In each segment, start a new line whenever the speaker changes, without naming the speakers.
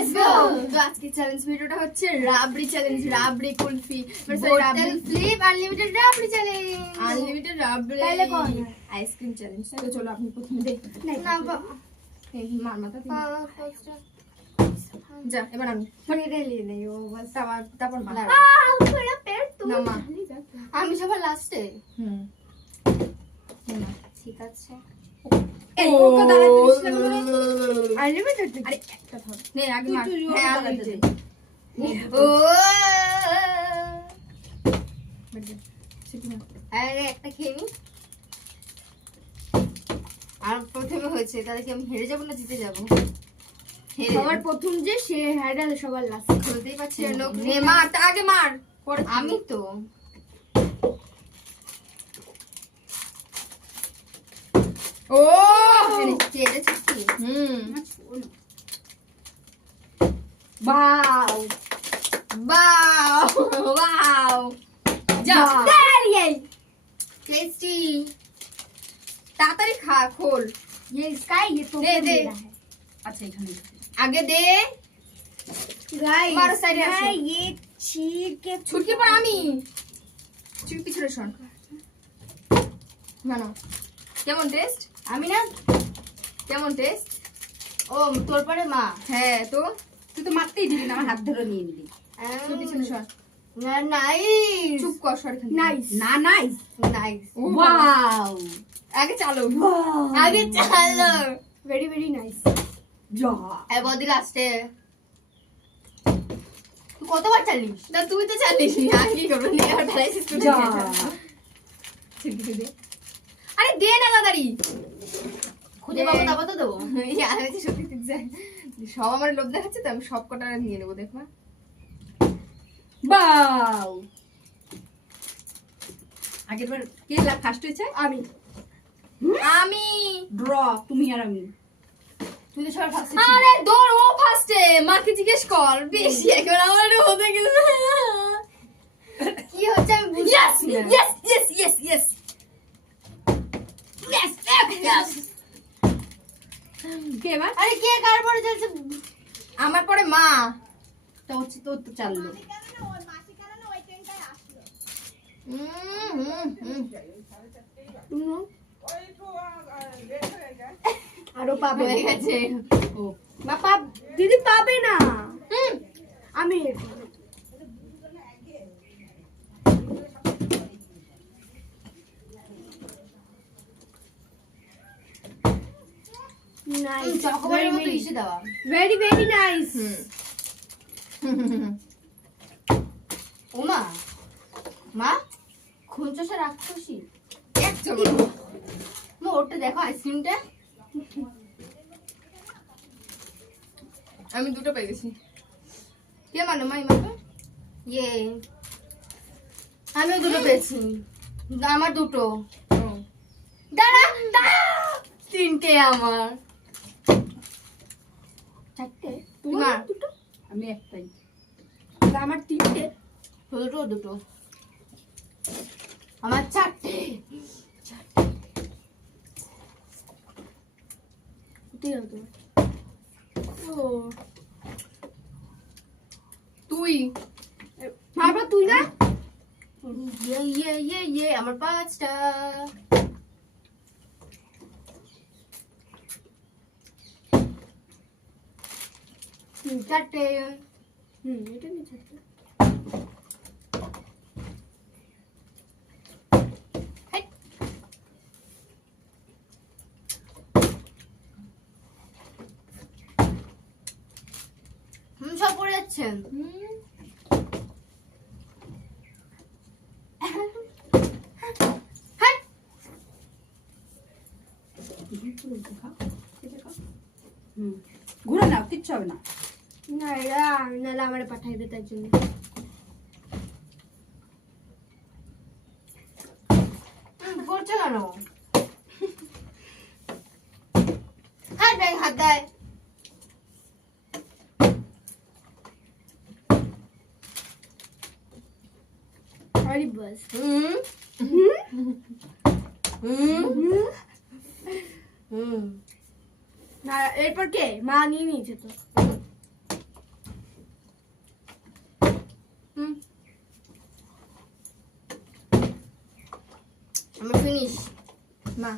Let's go
তো আজকে challenge ভিডিওটা হচ্ছে রাবড়ি চ্যালেঞ্জ রাবড়ি কুলফি
বোতল flip unlimited rabri challenge
unlimited rabri.
তাহলে কোন?
আইসক্রিম চ্যালেঞ্জ তো চলো আপনি প্রথমে দে
না বা-
এই মার মাথা যা এবার আমি।
রেলি নেই ও বস।
তারপর তারপর না, মা।
আমি সবার লাস্টে
হুম।
ঠিক আছে।
একটা আগে মার। হ্যাঁ আগে।
আরে একটা খেয়ে নি। আর প্রথমে হয়েছে তাহলে কি আমি হেরে যাব না জিতে যাব? হেরে
সবার প্রথম যে সে সবার লাস্ট
খুলতেই পারছি
সে
না।
লোক নে মার। তা আগে মার পরে
আমি তো
ও
চেয়েছিস কি
হুম
বাও
বাও বাও যা টেস্টি তাড়াতাড়ি খা খোল
ये इसका है ये तो
दे, दे।
मेरा है
আচ্ছা এখানে
আগে দে
गाइस
हमारे साइड है
मैं
ऐसे।
ये चीर के
ছুটকি পর আমি ছুটকি পিছনে শোন না না কেমন টেস্ট
আমি না
কেমন টেস্ট
ও তোর পরে মা।
হ্যাঁ তো
তুই তো মারতেই দিবি না আমার হাত ধরে নিয়ে নিলি।
কতবার চালিস?
না তুই তো চালিস আরে দে না দাদারি।
খুঁজে পাবো তারপর তো দেবো।
এই আমি সত্যি সব আমার লোভ দেখাচ্ছে তো আমি সব কটা নিয়ে নেব দেখবা
বাও! আগের বার কে ফার্স্ট হয়েছে?
আমি।
আমি।
ড্র তুমি আর আমি।
তুই তো সবার ফার্স্ট
আরে দৌড় ও ফার্স্টে মাকে জিজ্ঞেস কর। বেশি এখন আমার হতে গেছে
কি হচ্ছে আমি বুঝতে
yes yes yes yes yes yes
কে এবার?
আরে কে কার পরে চলছে?
আমার পরে মা।
তো হচ্ছে তোর তো চাললো।
হুম, হুম, হুম।
আরও পাবে।
হয়ে গেছে।
দিদি পাবে না।
হুম,
আমি নাইস
চকোবারের মতো ইসে দেওয়া
ভেরি ভেরি নাইস
হুম। হুম, হুম, হুম।
ও মা খুঁজছে রাক্ষসী
এক।
মা ওটা দেখো আইসক্রিমটা
আমি দুটো পেয়ে গেছি কে মানো মাই মানো
ইয়ে আমিও দুটো পেয়েছি আমার দুটো দাঁড়া দাঁড়া তিনটে আমার
চারটে।
মা
দুটো?
আমি একটাই।
আমার তিনটে।
দুটো দুটো। আমার চারটে।
তুই।
তুই না?
ইয়ে ইয়ে ইয়ে ইয়ে আমার পাঁচটা। চারটে
হুম এটা নিয়ে চারটে
সব পড়ে
হুম ঘুরে নাও কিচ্ছু হবে না।
না এরা নাহলে আমার পাঠাইবে তার জন্য।
পড়ছে কেন? হাত দেয় হাত দেয়।
না এরপর কে? মা নিয়ে নিয়েছে তো।
মা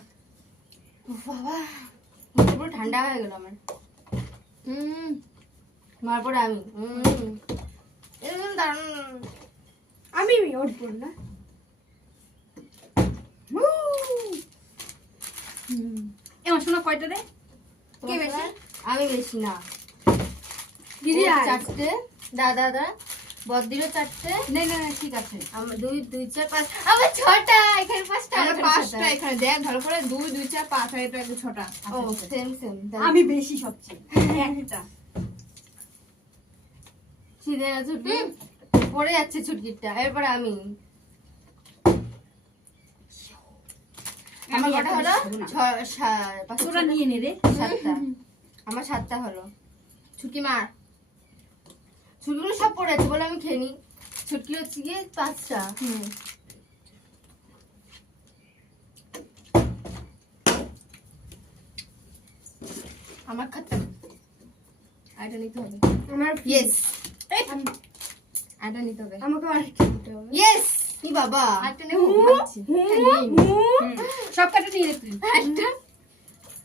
উফ, বাবা মুখটা পুরো ঠান্ডা হয়ে গেল আমার। হুম মার পরে আমি। দারুণ।
আমি পর না।
এমন শোনো কয়টা রে?
কে বেশি? আমি বেশি না।
দিদি
চারটে। দাদা দাদা। বদ্দিরও চারটে?
না না না ঠিক আছে।
আমার দুই দুই চার পাঁচ আমার ছটা এখানে পাঁচটা
আমার পাঁচটা। এখানে দেখ করে দুই দুই চার পাঁচ একটা ছটা।
ও সেম সেম
আমি বেশি সবচেয়ে একটা।
ছিঁড়ে না ছুটি পড়ে যাচ্ছে ছুটকিটা এরপর আমি। আমার কটা হলো?
বেশি খাব না।
ছ- সা- পাঁচটা,
নিয়ে নে রে।
সাতটা। আমার সাতটা হলো।
ছুটি মার।
ছুটকিগুলো সব পড়ে আছে বলে আমি খেয়ে নি। ছুটকি হচ্ছে গিয়ে পাঁচটা।
হুম। আমার খাতা। আইটা নিতে হবে।
আমার
ইয়েস আইটা নিতে হবে।
আমাকে আরেকটা হবে।
ইয়েস কি বাবা।
আইটা নেব? নিই।
সব কাটা নিয়ে রে তুই
একটা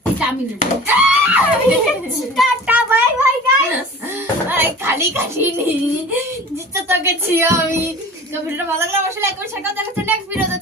এটা আমি নেব।
টাটা বাই বাই গাইস আরে খালি কাটিনি। জিততে তোকে ছিও আমি। তো ভিডিওটা ভালো লাগলে অবশ্যই লাইক করে, শেয়ার করে ভিডিওতে